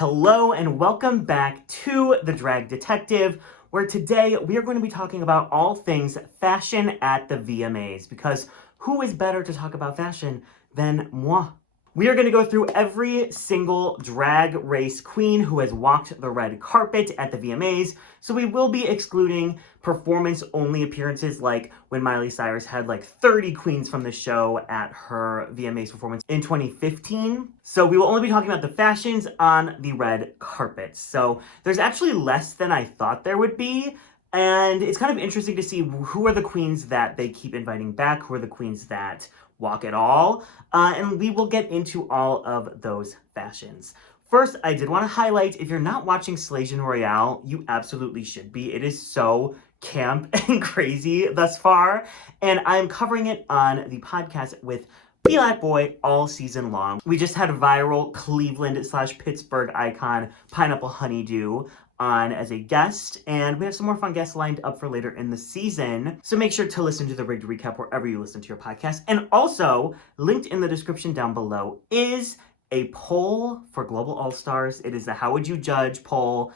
Hello and welcome back to The Drag Detective, where today we are going to be talking about all things fashion at the VMAs, because who is better to talk about fashion than moi? We are going to go through every single Drag Race queen who has walked the red carpet at the VMAs, so we will be excluding performance-only appearances like when Miley Cyrus had like 30 queens from the show at her VMAs performance in 2015. So we will only be talking about the fashions on the red carpet. So there's actually less than I thought there would be, and it's kind of interesting to see who are the queens that they keep inviting back, who are the queens that walk at all, and we will get into all of those fashions. First, I did want to highlight, if you're not watching Slajon Royale, you absolutely should be. It is so camp and crazy thus far, and I'm covering it on the podcast with Be That Boy all season long. We just had a viral Cleveland/Pittsburgh icon, Pineapple Honeydew, on as a guest, and we have some more fun guests lined up for later in the season, so make sure to listen to the Rigged Recap wherever you listen to your podcast. And also, linked in the description down below is a poll for Global All-Stars. It is the How Would You Judge poll.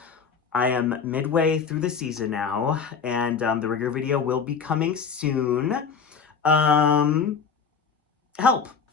I am midway through the season now, and the rigger video will be coming soon. Help!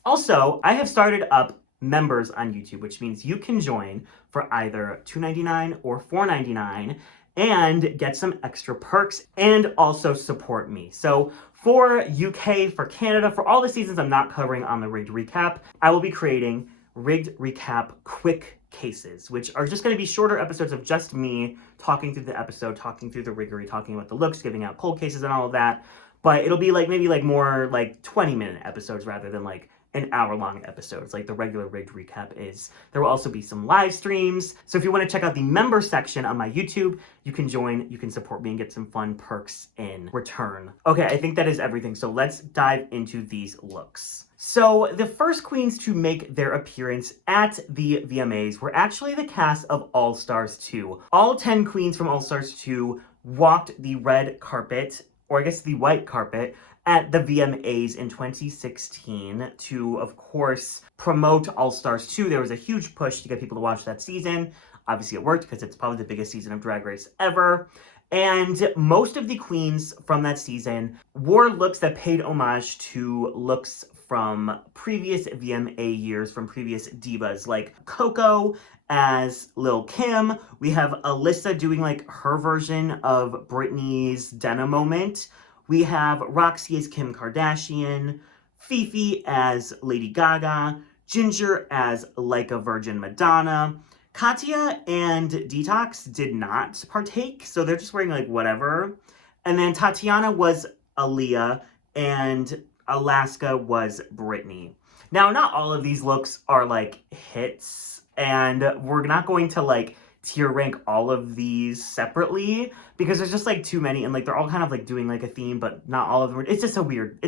Also, I have started up members on YouTube, which means you can join for either $2.99 or $4.99 and get some extra perks and also support me. So for UK, for Canada, for all the seasons I'm not covering on the Rigged Recap, I will be creating Rigged Recap quick cases, which are just going to be shorter episodes of just me talking through the episode, talking through the riggery, talking about the looks, giving out cold cases and all of that. But it'll be like maybe like more like 20-minute episodes rather than like an hour-long episodes like the regular Rigged Recap is. There will also be some live streams. So if you want to check out the member section on my YouTube, you can join, you can support me and get some fun perks in return. Okay, I think that is everything. So let's dive into these looks. So the first queens to make their appearance at the VMAs were actually the cast of All Stars 2. All 10 queens from All Stars 2 walked the red carpet, or I guess the white carpet, at the VMAs in 2016 to, of course, promote All Stars 2. There was a huge push to get people to watch that season. Obviously it worked because it's probably the biggest season of Drag Race ever. And most of the queens from that season wore looks that paid homage to looks from previous VMA years, from previous divas, like Coco as Lil' Kim. We have Alyssa doing like her version of Britney's denim moment. We have Roxy as Kim Kardashian, Fifi as Lady Gaga, Ginger as Like a Virgin Madonna. Katya and Detox did not partake, so they're just wearing like whatever. And then Tatiana was Aaliyah, and Alaska was Britney. Now, not all of these looks are like hits, and we're not going to like tier rank all of these separately because there's just like too many, and like they're all kind of like doing like a theme, but not all of them. It's just a weird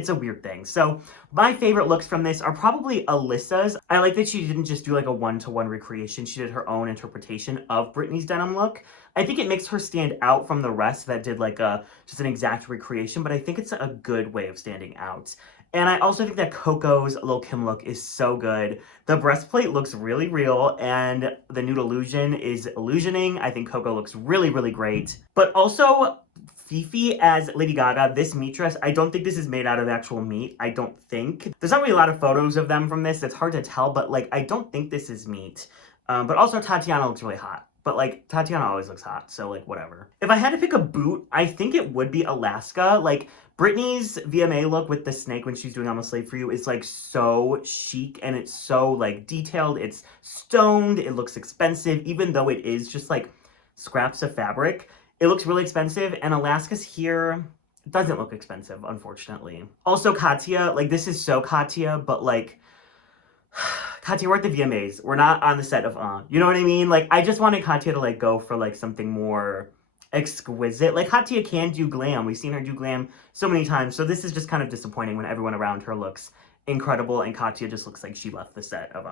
thing. So my favorite looks from this are probably Alyssa's. I like that she didn't just do like a one-to-one recreation. She did her own interpretation of Britney's denim look. I think it makes her stand out from the rest that did like just an exact recreation, but I think it's a good way of standing out. And I also think that Coco's Lil' Kim look is so good. The breastplate looks really real, and the nude illusion is illusioning. I think Coco looks really, really great. But also, Fifi as Lady Gaga, this meat dress, I don't think this is made out of actual meat. I don't think. There's not really a lot of photos of them from this. It's hard to tell, but like, I don't think this is meat. But also Tatiana looks really hot. But like, Tatiana always looks hot, so like, whatever. If I had to pick a boot, I think it would be Alaska. Like, Britney's VMA look with the snake when she's doing I'm a Slave for You is like so chic, and it's so like detailed. It's stoned. It looks expensive, even though it is just like scraps of fabric. It looks really expensive, and Alaska's here doesn't look expensive, unfortunately. Also, Katya, like this is so Katya, but like, Katya, we're at the VMAs. We're not on the set of you know what I mean? Like, I just wanted Katya to like go for like something more exquisite. Like, Katya can do glam. We've seen her do glam so many times. So this is just kind of disappointing when everyone around her looks incredible and Katya just looks like she left the set of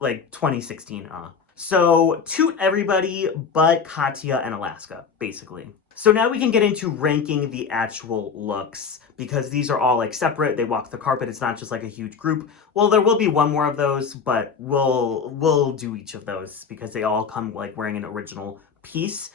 like 2016 So toot everybody but Katya and Alaska, basically. So now we can get into ranking the actual looks because these are all like separate. They walk the carpet. It's not just like a huge group. Well, there will be one more of those, but we'll do each of those because they all come like wearing an original piece.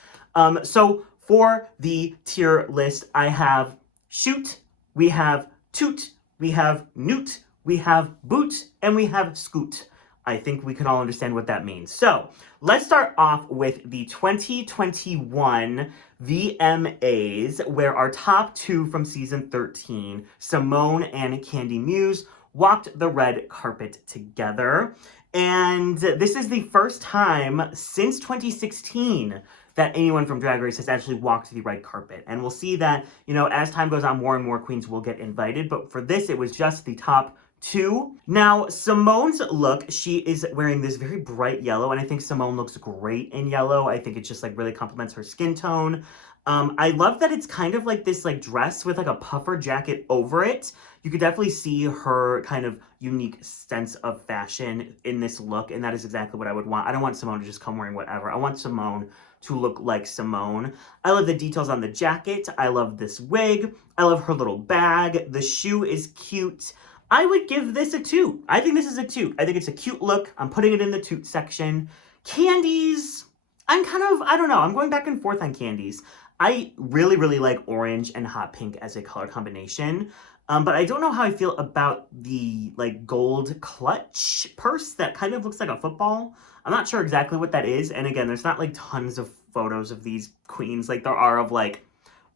So for the tier list, I have shoot, we have toot, we have newt, we have boot, and we have scoot. I think we can all understand what that means. So let's start off with the 2021 VMAs, where our top two from season 13, Simone and Candy Muse, walked the red carpet together. And this is the first time since 2016 that anyone from Drag Race has actually walked the red carpet. And we'll see that, as time goes on, more and more queens will get invited. But for this, it was just the top two. Now, Simone's look, she is wearing this very bright yellow, and I think Simone looks great in yellow. I think it just like really complements her skin tone. I love that it's kind of like this like dress with like a puffer jacket over it. You could definitely see her kind of unique sense of fashion in this look, and that is exactly what I would want. I don't want Simone to just come wearing whatever. I want Simone to look like Simone. I love the details on the jacket. I love this wig. I love her little bag. The shoe is cute. I would give this a toot. I think this is a toot. I think it's a cute look. I'm putting it in the toot section. Candies, I don't know. I'm going back and forth on candies. I really, really like orange and hot pink as a color combination. But I don't know how I feel about the like gold clutch purse that kind of looks like a football. I'm not sure exactly what that is. And again, there's not like tons of photos of these queens like there are of like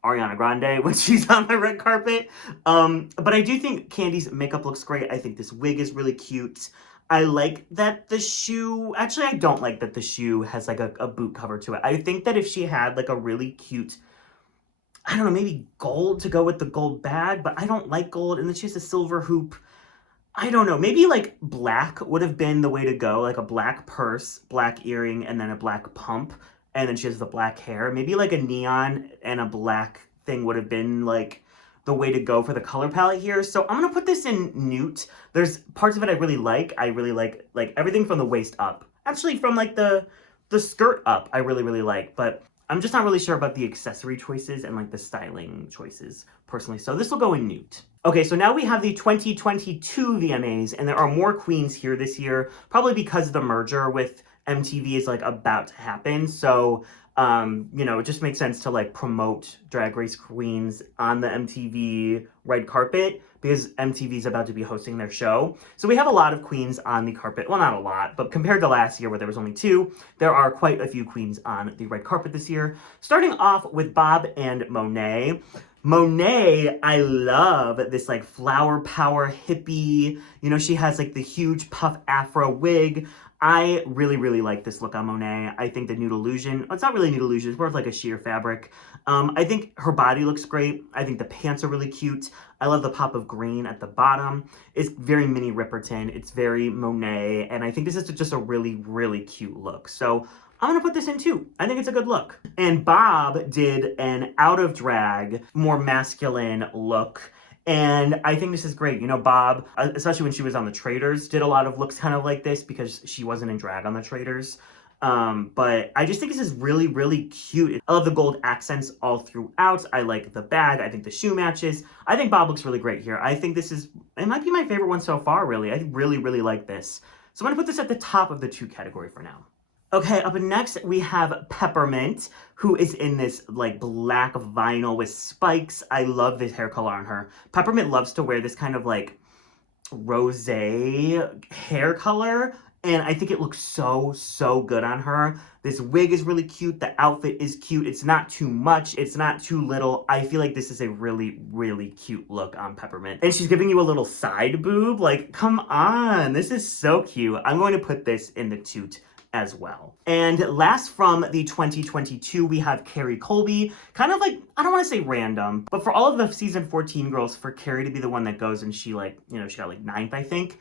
Ariana Grande when she's on the red carpet. But I do think Candy's makeup looks great. I think this wig is really cute. I like that the shoe, actually I don't like that the shoe has like a boot cover to it. I think that if she had like a really cute, I don't know, maybe gold to go with the gold bag, but I don't like gold. And then she has a silver hoop. I don't know, maybe like black would have been the way to go, like a black purse, black earring, and then a black pump. And then she has the black hair. Maybe like a neon and a black thing would have been like the way to go for the color palette here. So I'm gonna put this in Newt. There's parts of it I really like. I really like everything from the waist up. Actually, from like the skirt up, I really, really like. But I'm just not really sure about the accessory choices and like the styling choices personally. So this will go in Newt. Okay, so now we have the 2022 VMAs, and there are more queens here this year, probably because the merger with MTV is like about to happen. So, it just makes sense to like promote Drag Race queens on the MTV red carpet because MTV is about to be hosting their show. So we have a lot of queens on the carpet. Well, not a lot, but compared to last year where there was only two, there are quite a few queens on the red carpet this year. Starting off with Bob and Monet. Monet, I love this like flower power hippie. She has like the huge puff afro wig. I really, really like this look on Monet. I think the Nude Illusion, it's not really Nude Illusion, it's more of like a sheer fabric. I think her body looks great. I think the pants are really cute. I love the pop of green at the bottom. It's very Minnie Riperton. It's very Monet. And I think this is just a really, really cute look. So I'm gonna put this in too. I think it's a good look. And Bob did an out of drag, more masculine look. And I think this is great. Bob, especially when she was on The Traitors, did a lot of looks kind of like this because she wasn't in drag on The Traitors. But I just think this is really, really cute. I love the gold accents all throughout. I like the bag. I think the shoe matches. I think Bob looks really great here. I think it might be my favorite one so far, really. I really, really like this. So I'm gonna put this at the top of the two category for now. Okay, up next we have Peppermint, who is in this like black vinyl with spikes. I love this hair color on her. Peppermint loves to wear this kind of like rosé hair color, and I think it looks so, so good on her. This wig is really cute. The outfit is cute. It's not too much. It's not too little. I feel like this is a really, really cute look on Peppermint. And she's giving you a little side boob. Like, come on. This is so cute. I'm going to put this in the toot as well. And last from the 2022, we have Carrie Colby. Kind of like, I don't want to say random, but for all of the season 14 girls, for Carrie to be the one that goes and she like, she got like 9th, I think.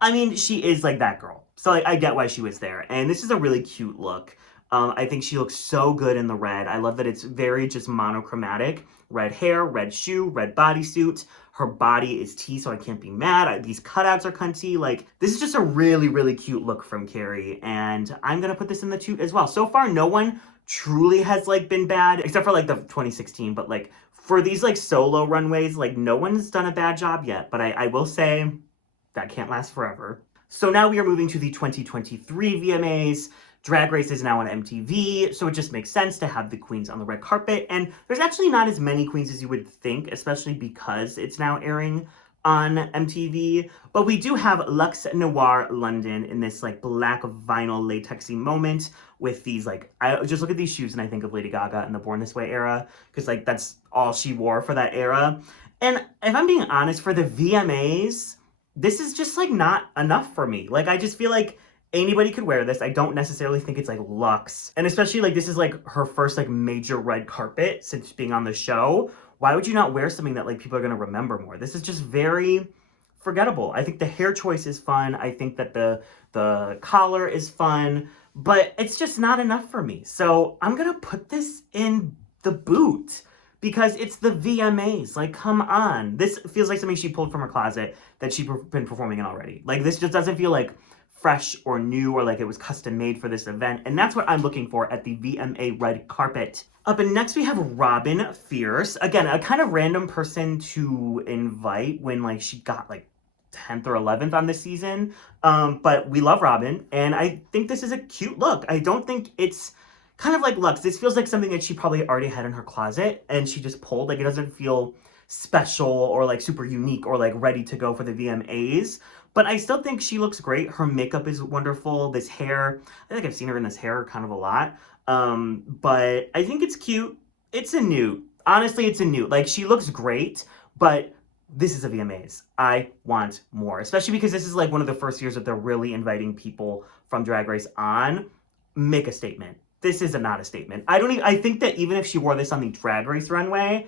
I mean, she is like that girl. So like, I get why she was there. And this is a really cute look. I think she looks so good in the red. I love that it's very just monochromatic. Red hair, red shoe, red bodysuit. Her body is tea, so I can't be mad. These cutouts are cunty. Like, this is just a really, really cute look from Carrie. And I'm going to put this in the toot as well. So far, no one truly has like been bad, except for like the 2016, but like for these like solo runways, like no one's done a bad job yet, but I will say that can't last forever. So now we are moving to the 2023 VMAs. Drag Race is now on MTV, so it just makes sense to have the queens on the red carpet. And there's actually not as many queens as you would think, especially because it's now airing on MTV. But we do have Luxe Noir London in this like black vinyl latexy moment with these like, I just look at these shoes and I think of Lady Gaga in the Born This Way era, because like that's all she wore for that era. And if I'm being honest, for the VMAs, this is just like not enough for me. Like I just feel like anybody could wear this. I don't necessarily think it's like luxe. And especially like this is like her first like major red carpet since being on the show. Why would you not wear something that like people are going to remember more? This is just very forgettable. I think the hair choice is fun. I think that the collar is fun, but it's just not enough for me. So I'm going to put this in the boot because it's the VMAs. Like, come on. This feels like something she pulled from her closet that she's been performing in already. Like, this just doesn't feel like fresh or new or like it was custom made for this event. And that's what I'm looking for at the VMA red carpet. Up and next we have Robin Fierce. Again, a kind of random person to invite when like she got like 10th or 11th on this season. But we love Robin and I think this is a cute look. I don't think it's kind of like Luxe. This feels like something that she probably already had in her closet and she just pulled. Like it doesn't feel special or like super unique or like ready to go for the VMAs. But I still think she looks great. Her makeup is wonderful. This hair, I think I've seen her in this hair kind of a lot. But I think it's cute. It's a nude. Honestly, it's a nude. Like, she looks great, but this is a VMAs. I want more, especially because this is like one of the first years that they're really inviting people from Drag Race on. Make a statement. This is not a statement. I think that even if she wore this on the Drag Race runway,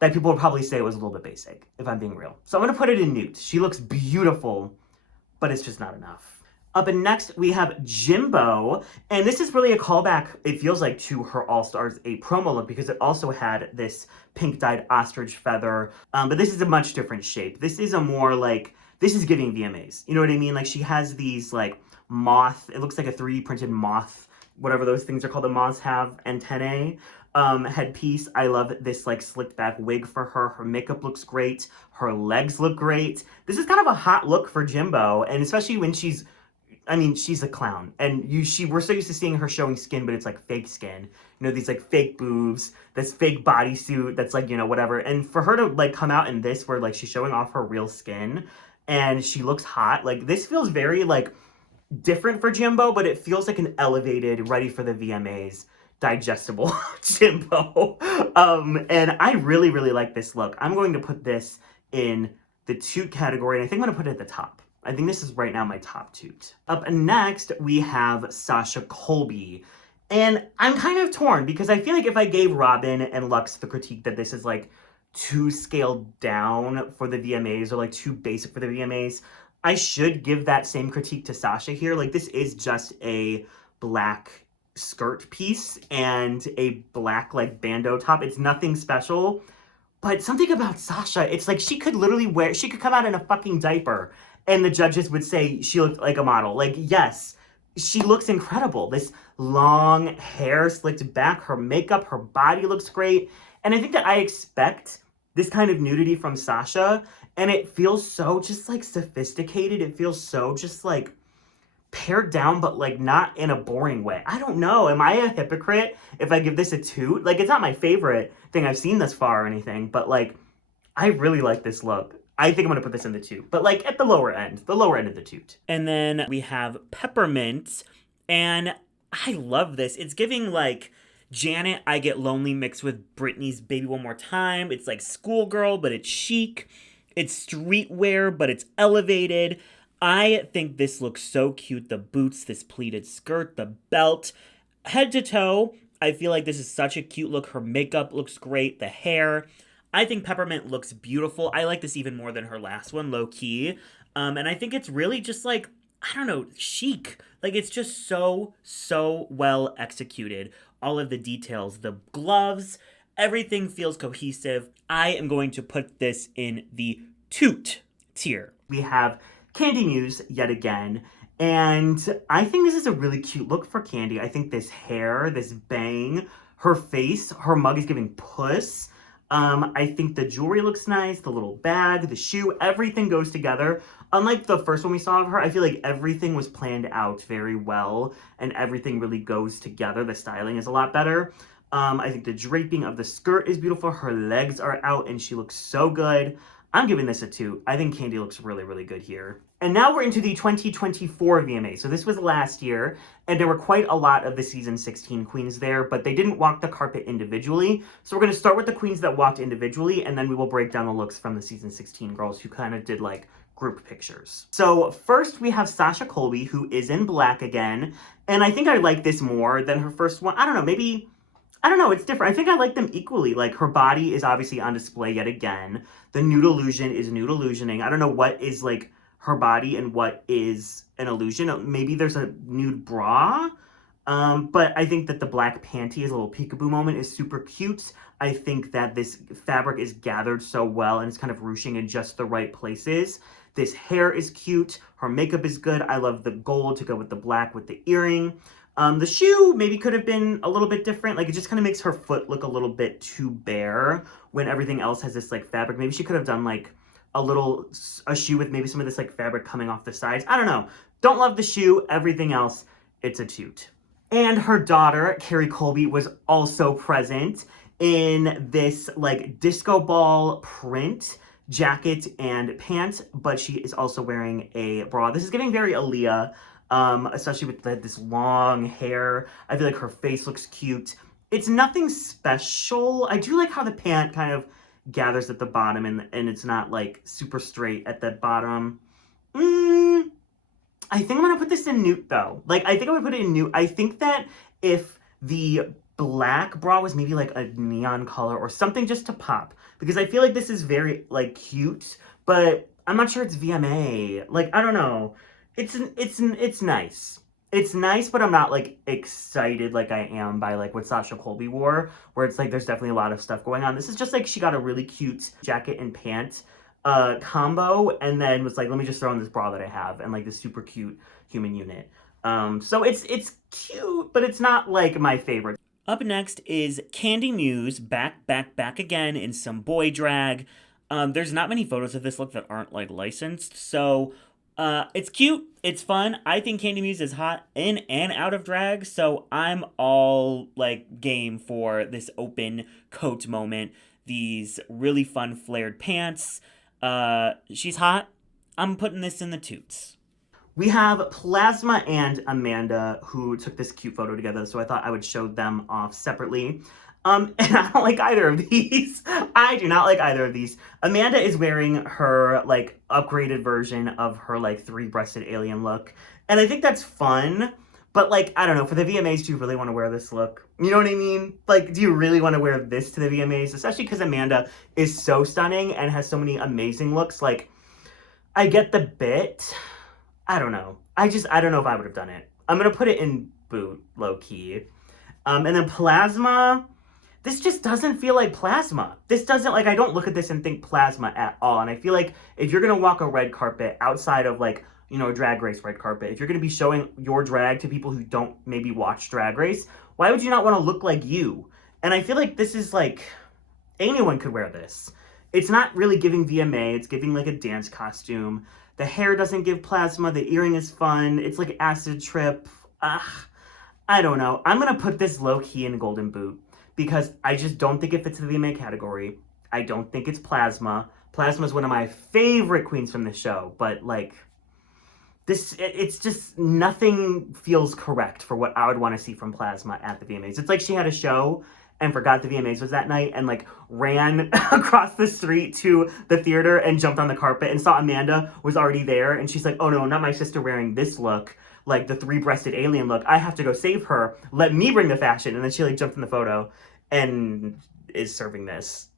that people would probably say it was a little bit basic, if I'm being real. So I'm gonna put it in nude. She looks beautiful, but it's just not enough. Up and next, we have Jimbo, and this is really a callback, it feels like, to her All Stars 8 promo look, because it also had this pink-dyed ostrich feather, but this is a much different shape. This is a more, like, this is giving VMAs, you know what I mean? Like, she has these, like, moth, it looks like a 3D printed moth, whatever those things are called, the moths have antennae. Headpiece. I love this like slicked back wig for her. Her makeup looks great. Her legs look great. This is kind of a hot look for Jimbo, and especially when she's a clown, and we're so used to seeing her showing skin, but it's like fake skin. You know, these like fake boobs, this fake bodysuit that's like, you know, whatever. And for her to like come out in this where like she's showing off her real skin and she looks hot, like this feels very like different for Jimbo, but it feels like an elevated, ready for the VMAs digestible Jimbo. And I really, really like this look. I'm going to put this in the toot category, and I think I'm going to put it at the top. I think this is right now my top toot. Up next, we have Sasha Colby. And I'm kind of torn because I feel like if I gave Robin and Luxe the critique that this is like too scaled down for the VMAs or like too basic for the VMAs, I should give that same critique to Sasha here. Like this is just a black skirt piece and a black like bandeau top. It's nothing special, but something about Sasha, it's like she could come out in a fucking diaper and the judges would say she looked like a model. Like, yes, she looks incredible. This long hair slicked back, her makeup, her body looks great. And I think that I expect this kind of nudity from Sasha, and it feels so just like sophisticated. It feels so just like pared down, but like not in a boring way. I don't know. Am I a hypocrite if I give this a toot? Like, it's not my favorite thing I've seen thus far or anything, but like, I really like this look. I think I'm gonna put this in the toot, but like at the lower end of the toot. And then we have Peppermint, and I love this. It's giving like Janet, I Get Lonely mixed with Britney's Baby One More Time. It's like schoolgirl, but it's chic. It's streetwear, but it's elevated. I think this looks so cute. The boots, this pleated skirt, the belt, head to toe. I feel like this is such a cute look. Her makeup looks great. The hair. I think Peppermint looks beautiful. I like this even more than her last one, low key. And I think it's really just like, I don't know, chic. Like it's just so well executed. All of the details, the gloves, everything feels cohesive. I am going to put this in the toot tier. We have Candy Muse yet again, And I think this is a really cute look for Candy. I think this hair, this bang, her face, her mug is giving puss. I think the jewelry looks nice, the little bag, the shoe, everything goes together. Unlike the first one we saw of her, I feel like everything was planned out very well and everything really goes together. The styling is a lot better. I think the draping of the skirt is beautiful. Her legs are out and she looks so good. I'm giving this a 2. I think Candy looks really, really good here. And now we're into the 2024 VMA. So this was last year, and there were quite a lot of the season 16 queens there, but they didn't walk the carpet individually. So we're gonna start with the queens that walked individually, and then we will break down the looks from the season 16 girls who kind of did like group pictures. So first we have Sasha Colby, who is in black again, and I think I like this more than her first one. I don't know, maybe, I don't know, it's different. I think I like them equally. Like, her body is obviously on display yet again. The nude illusion is nude illusioning. I don't know what is, like, her body and what is an illusion. Maybe there's a nude bra. But I think that the black panty is a little peekaboo moment is super cute. I think that this fabric is gathered so well and it's kind of ruching in just the right places. This hair is cute. Her makeup is good. I love the gold to go with the black with the earring. The shoe maybe could have been a little bit different. Like, it just kind of makes her foot look a little bit too bare when everything else has this, like, fabric. Maybe she could have done, like, a shoe with maybe some of this, like, fabric coming off the sides. I don't know. Don't love the shoe. Everything else, it's a toot. And her daughter, Carrie Colby, was also present in this, like, disco ball print jacket and pants, but she is also wearing a bra. This is getting very Aaliyah. Especially with this long hair. I feel like her face looks cute. It's nothing special. I do like how the pant kind of gathers at the bottom and it's not like super straight at the bottom. I think I'm gonna put this in nude though. Like, I think I would put it in nude. I think that if the black bra was maybe like a neon color or something just to pop, because I feel like this is very like cute, but I'm not sure it's VMA. Like, I don't know. It's nice. It's nice, but I'm not, like, excited like I am by, like, what Sasha Colby wore, where it's, like, there's definitely a lot of stuff going on. This is just, like, she got a really cute jacket and pant combo, and then was like, let me just throw in this bra that I have, and, like, this super cute human unit. So it's cute, but it's not, like, my favorite. Up next is Candy Muse, back again in some boy drag. There's not many photos of this look that aren't, like, licensed, so... it's cute, it's fun. I think Candy Muse is hot in and out of drag, so I'm all, like, game for this open coat moment. These really fun flared pants. She's hot. I'm putting this in the toots. We have Plasma and Amanda, who took this cute photo together, so I thought I would show them off separately. And I don't like either of these. I do not like either of these. Amanda is wearing her, like, upgraded version of her, like, 3-breasted alien look. And I think that's fun. But, like, I don't know. For the VMAs, do you really want to wear this look? You know what I mean? Like, do you really want to wear this to the VMAs? Especially because Amanda is so stunning and has so many amazing looks. Like, I get the bit. I don't know. I don't know if I would have done it. I'm going to put it in boot, low-key. And then Plasma... This just doesn't feel like Plasma. This doesn't, like, I don't look at this and think Plasma at all. And I feel like if you're going to walk a red carpet outside of, like, you know, a Drag Race red carpet, if you're going to be showing your drag to people who don't maybe watch Drag Race, why would you not want to look like you? And I feel like this is, like, anyone could wear this. It's not really giving VMA. It's giving, like, a dance costume. The hair doesn't give Plasma. The earring is fun. It's, like, acid trip. I don't know. I'm going to put this low-key in Golden Boot. Because I just don't think it fits the VMA category. I don't think it's Plasma. Plasma is one of my favorite queens from the show, but, like, it's just, nothing feels correct for what I would want to see from Plasma at the VMAs. It's like she had a show and forgot the VMAs was that night and, like, ran across the street to the theater and jumped on the carpet and saw Amanda was already there, and she's like, oh no, not my sister wearing this look. Like, the 3-breasted alien look. I have to go save her. Let me bring the fashion. And then she, like, jumped in the photo and is serving this.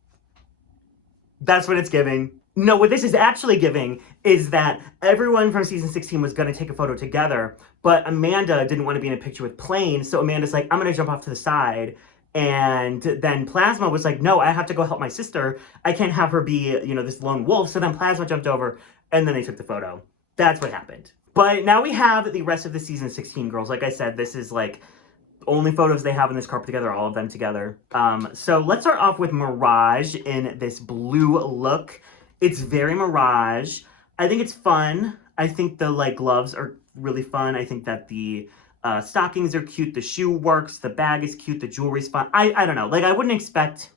That's what it's giving. No, what this is actually giving is that everyone from season 16 was going to take a photo together, but Amanda didn't want to be in a picture with Plain, so Amanda's like, I'm going to jump off to the side. And then Plasma was like, no, I have to go help my sister. I can't have her be, you know, this lone wolf. So then Plasma jumped over, and then they took the photo. That's what happened. But now we have the rest of the season 16 girls. Like I said, this is like only photos they have in this carpet together, all of them together. So let's start off with Mirage in this blue look. It's very Mirage. I think it's fun. I think the like gloves are really fun. I think that the stockings are cute. The shoe works. The bag is cute. The jewelry's fun. I don't know. Like I wouldn't expect,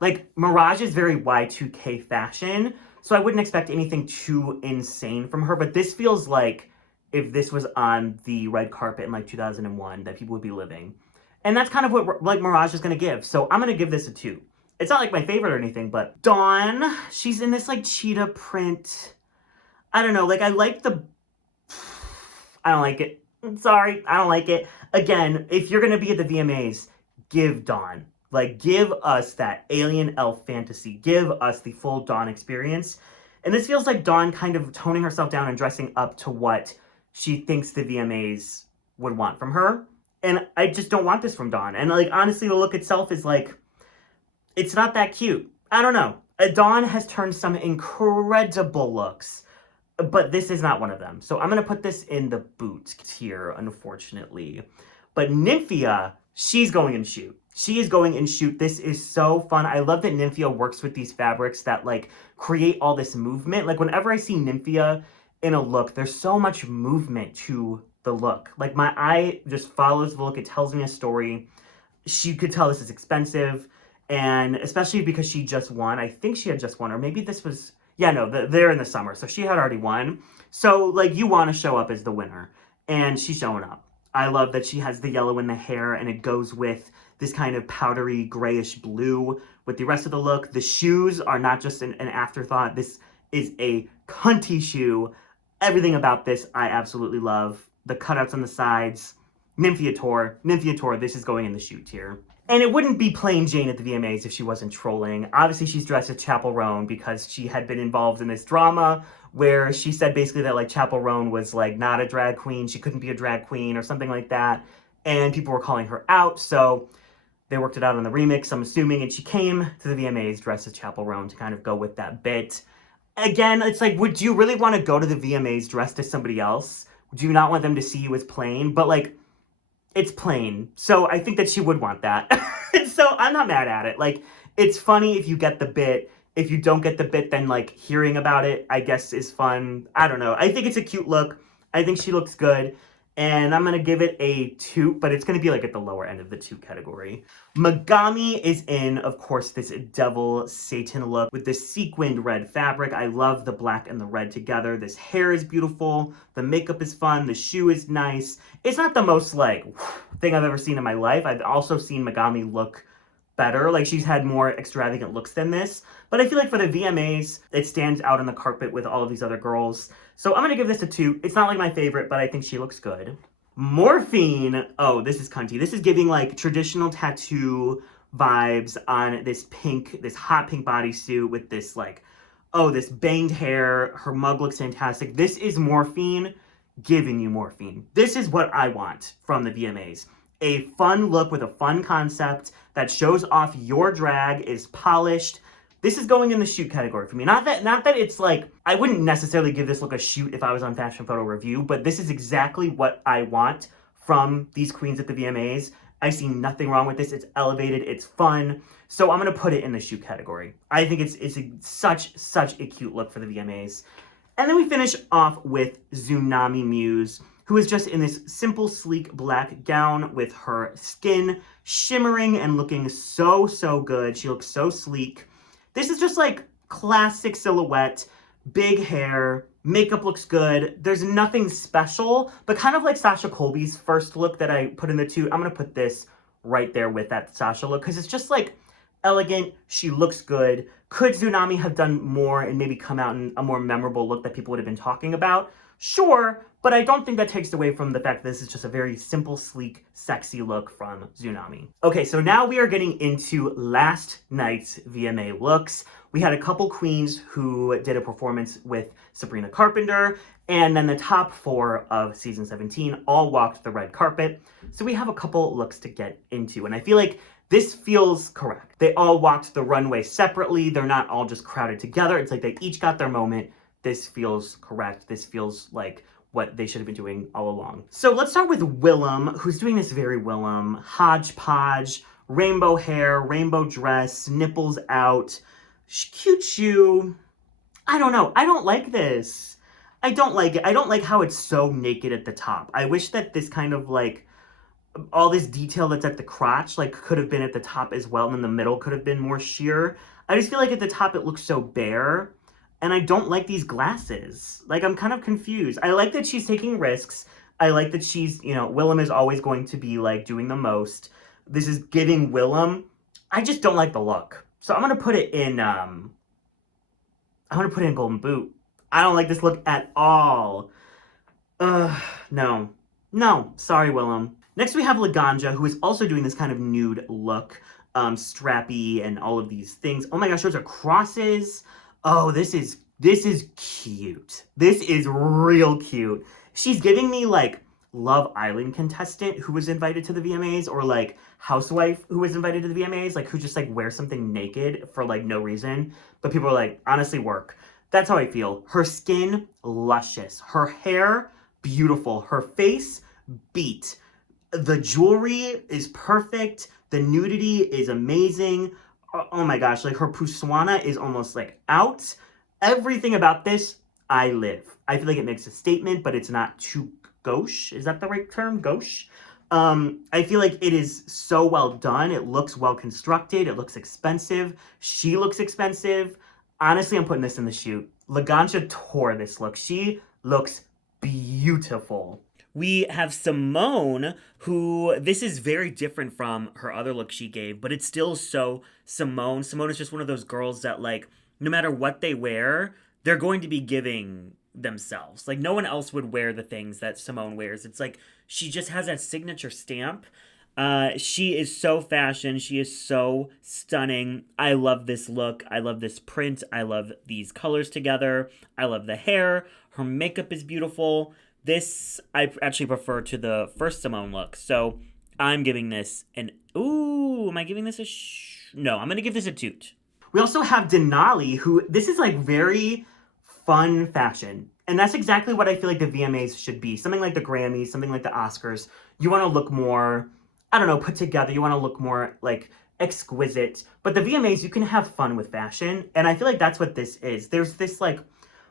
like Mirage is very Y2K fashion. So I wouldn't expect anything too insane from her. But this feels like if this was on the red carpet in like 2001 that people would be living. And that's kind of what like Mirage is going to give. So I'm going to give this a 2. It's not like my favorite or anything, but Dawn, she's in this like cheetah print. I don't know, like I like the, I don't like it. I'm sorry, I don't like it. Again, if you're going to be at the VMAs, give Dawn. Like give us that alien elf fantasy. Give us the full Dawn experience. And this feels like Dawn kind of toning herself down and dressing up to what she thinks the VMAs would want from her. And I just don't want this from Dawn. And like, honestly, the look itself is like, it's not that cute. I don't know. Dawn has turned some incredible looks, but this is not one of them. So I'm going to put this in the boot tier, unfortunately. But Nymphia, she's going in shoot. She is going in shoot. This is so fun. I love that Nymphia works with these fabrics that like create all this movement. Like whenever I see Nymphia in a look, there's so much movement to the look. Like my eye just follows the look. It tells me a story. She could tell this is expensive, and especially because she just won. I think she had just won, or maybe this was, yeah, no, they're in the summer, so she had already won. So like you want to show up as the winner, and she's showing up. I love that she has the yellow in the hair, and it goes with this kind of powdery grayish blue with the rest of the look. The shoes are not just an afterthought. This is a cunty shoe. Everything about this I absolutely love. The cutouts on the sides. Nymphia Tour, this is going in the shoot tier. And it wouldn't be plain Jane at the VMAs if she wasn't trolling. Obviously, she's dressed as Chapel Roan because she had been involved in this drama where she said basically that like Chapel Roan was like not a drag queen. She couldn't be a drag queen or something like that. And people were calling her out. So they worked it out on the remix, I'm assuming. And she came to the VMAs dressed as Chapel Roan to kind of go with that bit. Again, it's like, would you really want to go to the VMAs dressed as somebody else? Do you not want them to see you as plain? But like, it's plain. So I think that she would want that. So I'm not mad at it. Like, it's funny if you get the bit. If you don't get the bit, then like hearing about it, I guess, is fun. I don't know. I think it's a cute look. I think she looks good. And I'm going to give it a 2, but it's going to be like at the lower end of the 2 category. Megami is in, of course, this devil Satan look with this sequined red fabric. I love the black and the red together. This hair is beautiful. The makeup is fun. The shoe is nice. It's not the most like thing I've ever seen in my life. I've also seen Megami look better. Like she's had more extravagant looks than this. But I feel like for the VMAs, it stands out on the carpet with all of these other girls. So I'm going to give this a 2. It's not like my favorite, but I think she looks good. Morphine. Oh, this is cunty. This is giving like traditional tattoo vibes on this pink, this hot pink bodysuit with this like, oh, this banged hair. Her mug looks fantastic. This is Morphine giving you Morphine. This is what I want from the VMAs. A fun look with a fun concept that shows off your drag, is polished. This is going in the shoot category for me. Not that it's like, I wouldn't necessarily give this look a shoot if I was on Fashion Photo Review, but this is exactly what I want from these queens at the VMAs. I see nothing wrong with this. It's elevated, it's fun. So I'm gonna put it in the shoot category. I think it's such a cute look for the VMAs. And then we finish off with Tsunami Muse, who is just in this simple, sleek black gown with her skin shimmering and looking so, so good. She looks so sleek. This is just like classic silhouette, big hair, makeup looks good. There's nothing special, but kind of like Sasha Colby's first look that I put in the 2. I'm gonna put this right there with that Sasha look because it's just like elegant. She looks good. Could Tsunami have done more and maybe come out in a more memorable look that people would have been talking about? Sure, but I don't think that takes away from the fact that this is just a very simple, sleek, sexy look from Tsunami. Okay, so now we are getting into last night's VMA looks. We had a couple queens who did a performance with Sabrina Carpenter, and then the top 4 of season 17 all walked the red carpet. So we have a couple looks to get into, and I feel like this feels correct. They all walked the runway separately. They're not all just crowded together. It's like they each got their moment. This feels correct. This feels like what they should have been doing all along. So let's start with Willem, who's doing this very Willem. Hodgepodge, rainbow hair, rainbow dress, nipples out, cute shoe. I don't know. I don't like this. I don't like it. I don't like how it's so naked at the top. I wish that this kind of like, all this detail that's at the crotch like could have been at the top as well, and then the middle could have been more sheer. I just feel like at the top it looks so bare, and I don't like these glasses. Like, I'm kind of confused. I like that she's taking risks. I like that she's, you know, Willem is always going to be like doing the most. This is giving Willem. I just don't like the look. So I'm gonna put it in Golden Boot. I don't like this look at all. No. No, sorry, Willem. Next, we have Laganja, who is also doing this kind of nude look, strappy and all of these things. Oh my gosh, those are crosses. Oh, this is cute. This is real cute. She's giving me like Love Island contestant who was invited to the VMAs, or like housewife who was invited to the VMAs, like who just like wears something naked for like no reason. But people are like, honestly, work. That's how I feel. Her skin, luscious. Her hair, beautiful. Her face, beat. The jewelry is perfect. The nudity is amazing. Oh my gosh, like her Puswana is almost like out. Everything about this, I live. I feel like it makes a statement, but it's not too gauche. Is that the right term? Gauche? I feel like it is so well done. It looks well constructed. It looks expensive. She looks expensive. Honestly, I'm putting this in the shoot. Laganja tore this look. She looks beautiful. We have Simone, who, this is very different from her other look she gave, but it's still so Simone. Simone is just one of those girls that, like, no matter what they wear, they're going to be giving themselves. Like, no one else would wear the things that Simone wears. It's like, she just has that signature stamp. She is so fashion. She is so stunning. I love this look. I love this print. I love these colors together. I love the hair. Her makeup is beautiful. This, I actually prefer to the first Simone look. So I'm giving this an, ooh, am I giving this a no, I'm going to give this a toot. We also have Denali, who, this is like very fun fashion. And that's exactly what I feel like the VMAs should be. Something like the Grammys, something like the Oscars. You want to look more, I don't know, put together. You want to look more like exquisite. But the VMAs, you can have fun with fashion. And I feel like that's what this is. There's this like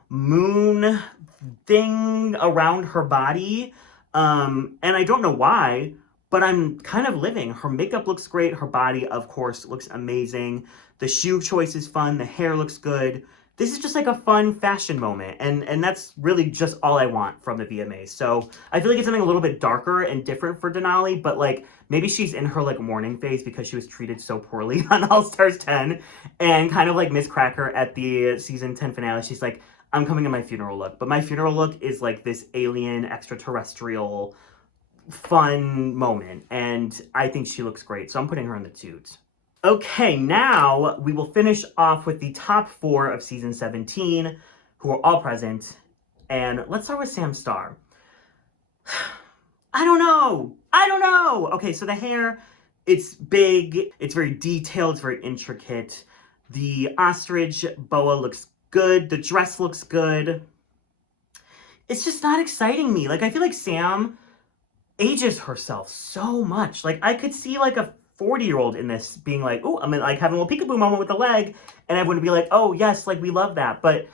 moon thing around her body. And I don't know why, but I'm kind of living. Her makeup looks great. Her body, of course, looks amazing. The shoe choice is fun. The hair looks good. This is just like a fun fashion moment. And that's really just all I want from the VMAs. So I feel like it's something a little bit darker and different for Denali, but like maybe she's in her like mourning phase because she was treated so poorly on All Stars 10, and kind of like Miss Cracker at the season 10 finale. She's like, I'm coming in my funeral look, but my funeral look is like this alien extraterrestrial fun moment. And I think she looks great. So I'm putting her in the toot. Okay, now we will finish off with the top 4 of season 17, who are all present. And let's start with Sam Starr. I don't know. Okay, so the hair, it's big. It's very detailed. It's very intricate. The ostrich boa looks good. The dress looks good. It's just not exciting me. Like, I feel like Sam ages herself so much. Like, I could see like a 40-year-old in this being like, oh, I'm like having a little peekaboo moment with the leg, and everyone would be like, oh yes, like we love that. But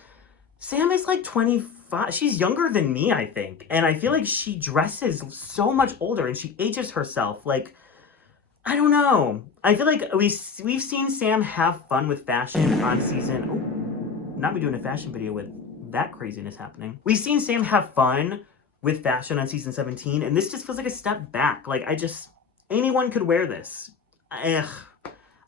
Sam is like 25. She's younger than me, I think, and I feel like she dresses so much older and she ages herself. Like, I don't know. I feel like we've seen Sam have fun with fashion on season. Oh, not be doing a fashion video with that craziness happening. We've seen Sam have fun with fashion on season 17, and this just feels like a step back. Like, anyone could wear this. Ugh.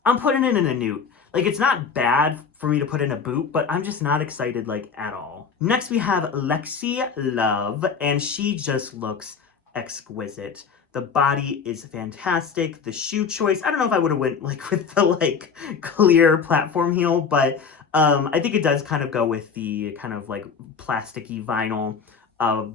I'm putting it in a newt. Like, it's not bad for me to put in a boot, but I'm just not excited, like, at all. Next, we have Lexi Love, and she just looks exquisite. The body is fantastic. The shoe choice, I don't know if I would have went, like, with the, like, clear platform heel, but I think it does kind of go with the kind of, like, plasticky vinyl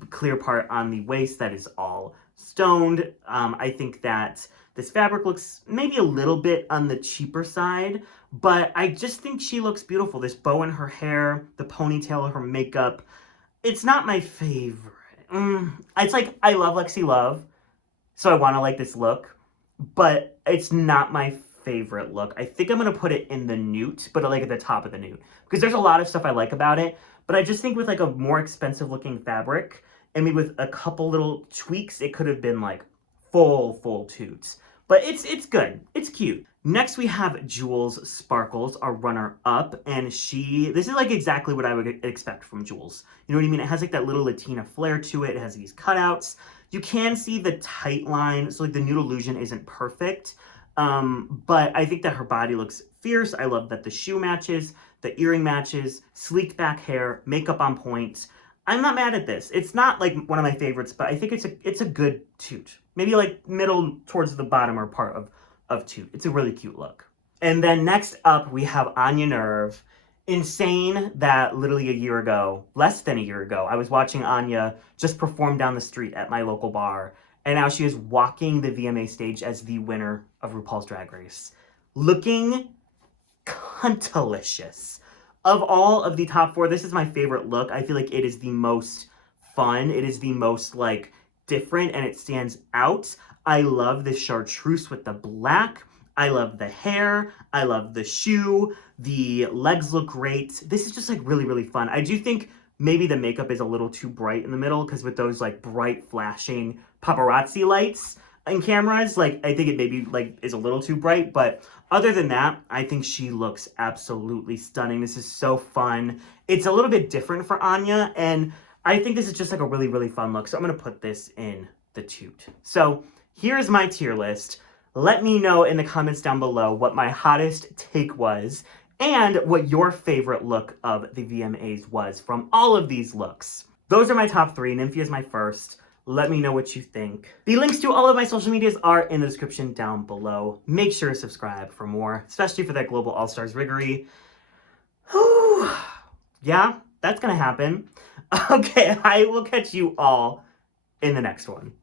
clear part on the waist that is all stoned. I think that this fabric looks maybe a little bit on the cheaper side, but I just think she looks beautiful. This bow in her hair, the ponytail, her makeup. It's not my favorite. it's like, I love Lexi Love, so I want to like this look, but it's not my favorite look. I think I'm going to put it in the nude, but like at the top of the nude, because there's a lot of stuff I like about it, but I just think with like a more expensive looking fabric, and maybe with a couple little tweaks, it could have been like full toots. But it's good. It's cute. Next, we have Jules Sparkles, our runner-up, and this is like exactly what I would expect from Jules. You know what I mean? It has like that little Latina flair to it. It has these cutouts. You can see the tight line, so like the nude illusion isn't perfect, but I think that her body looks fierce. I love that the shoe matches, the earring matches, sleek back hair, makeup on point. I'm not mad at this. It's not like one of my favorites, but I think it's a good toot. Maybe like middle towards the bottom or part of toot. It's a really cute look. And then next up, we have Anya Nerve. Insane that literally a year ago, less than a year ago, I was watching Anya just perform down the street at my local bar, and now she is walking the VMA stage as the winner of RuPaul's Drag Race. Looking cuntalicious. Of all of the top 4, this is my favorite look. I feel like it is the most fun. It is the most like different, and it stands out. I love the chartreuse with the black. I love the hair. I love the shoe. The legs look great. This is just like really fun. I do think maybe the makeup is a little too bright in the middle, because with those like bright flashing paparazzi lights and cameras, like I think it maybe like is a little too bright, but other than that, I think she looks absolutely stunning. This is so fun. It's a little bit different for Anya, and I think this is just like a really fun look. So I'm going to put this in the toot. So here's my tier list. Let me know in the comments down below what my hottest take was and what your favorite look of the VMAs was from all of these looks. Those are my top 3. Nymphia is my first. Let me know what you think. The links to all of my social medias are in the description down below. Make sure to subscribe for more, especially for that Global All-Stars riggery. Whew. Yeah, that's gonna happen. Okay, I will catch you all in the next one.